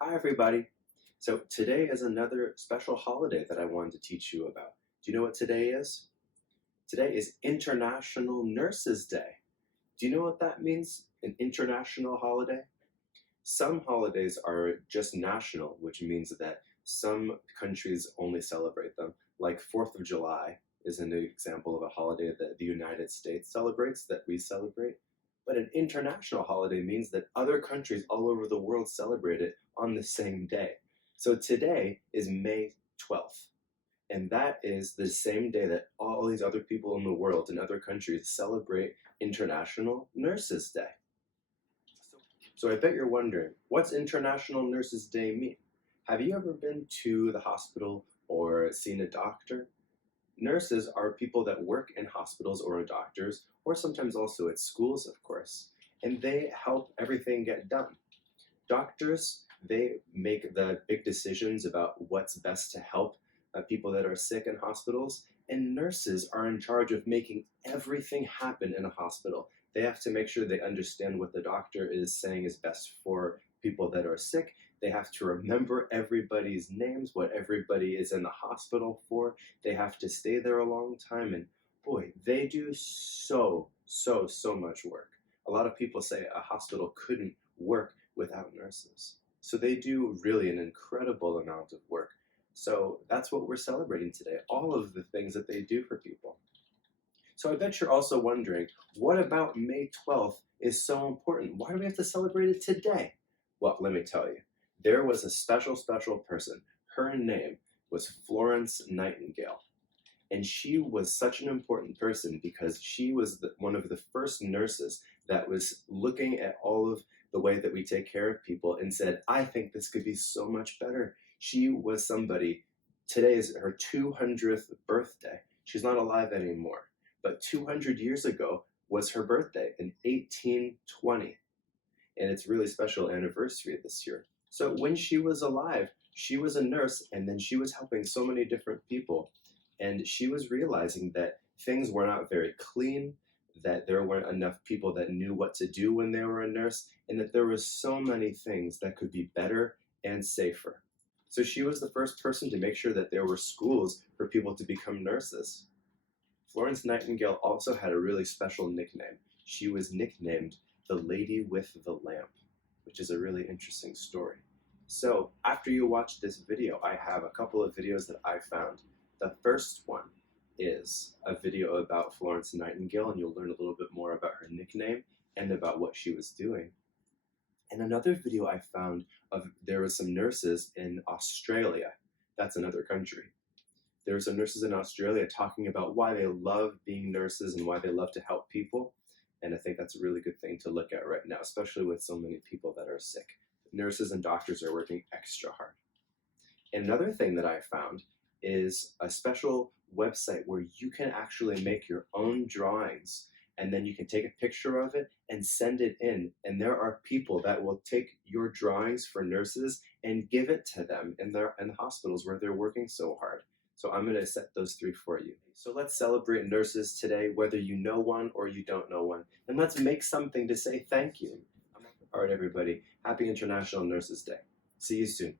Hi, everybody. So today is another special holiday that I wanted to teach you about. Do you know what today is? Today is International Nurses Day. Do you know what that means? An international holiday? Some holidays are just national, which means that some countries only celebrate them. Like 4th of July is an example of a holiday that the United States celebrates, that we celebrate. But an international holiday means that other countries all over the world celebrate it on the same day. So today is May 12th. And that is the same day that all these other people in the world in other countries celebrate International Nurses Day. So I bet you're wondering, what's International Nurses Day mean? Have you ever been to the hospital or seen a doctor? Nurses are people that work in hospitals or doctors, or sometimes also at schools, of course, and they help everything get done. Doctors, they make the big decisions about what's best to help people that are sick in hospitals, and nurses are in charge of making everything happen in a hospital. They have to make sure they understand what the doctor is saying is best for people that are sick. They have to remember everybody's names, what everybody is in the hospital for. They have to stay there a long time, and boy, they do so much work. A lot of people say a hospital couldn't work without nurses. So they do really an incredible amount of work. So that's what we're celebrating today, all of the things that they do for people. So I bet you're also wondering, what about May 12th is so important? Why do we have to celebrate it today? Well, let me tell you, there was a special person. Her name was Florence Nightingale. And she was such an important person because she was one of the first nurses that was looking at all of the way that we take care of people and said, I think this could be so much better. She was somebody, today is her 200th birthday. She's not alive anymore, but 200 years ago was her birthday in 1820. And it's really special anniversary this year. So when she was alive, she was a nurse, and then she was helping so many different people. And she was realizing that things were not very clean, that there weren't enough people that knew what to do when they were a nurse, and that there were so many things that could be better and safer. So she was the first person to make sure that there were schools for people to become nurses. Florence Nightingale also had a really special nickname. She was nicknamed the Lady with the Lamp, which is a really interesting story. So after you watch this video, I have a couple of videos that I found. The first one is a video about Florence Nightingale, and you'll learn a little bit more about her nickname and about what she was doing. And another video I found of there was some nurses in Australia. That's another country. There were some nurses in Australia talking about why they love being nurses and why they love to help people. And I think that's a really good thing to look at right now, especially with so many people that are sick. Nurses and doctors are working extra hard. Another thing that I found is a special website where you can actually make your own drawings, and then you can take a picture of it and send it in. And there are people that will take your drawings for nurses and give it to them in the hospitals where they're working so hard. So I'm going to set those three for you. So let's celebrate nurses today, whether you know one or you don't know one. And let's make something to say thank you. All right, everybody. Happy International Nurses Day. See you soon.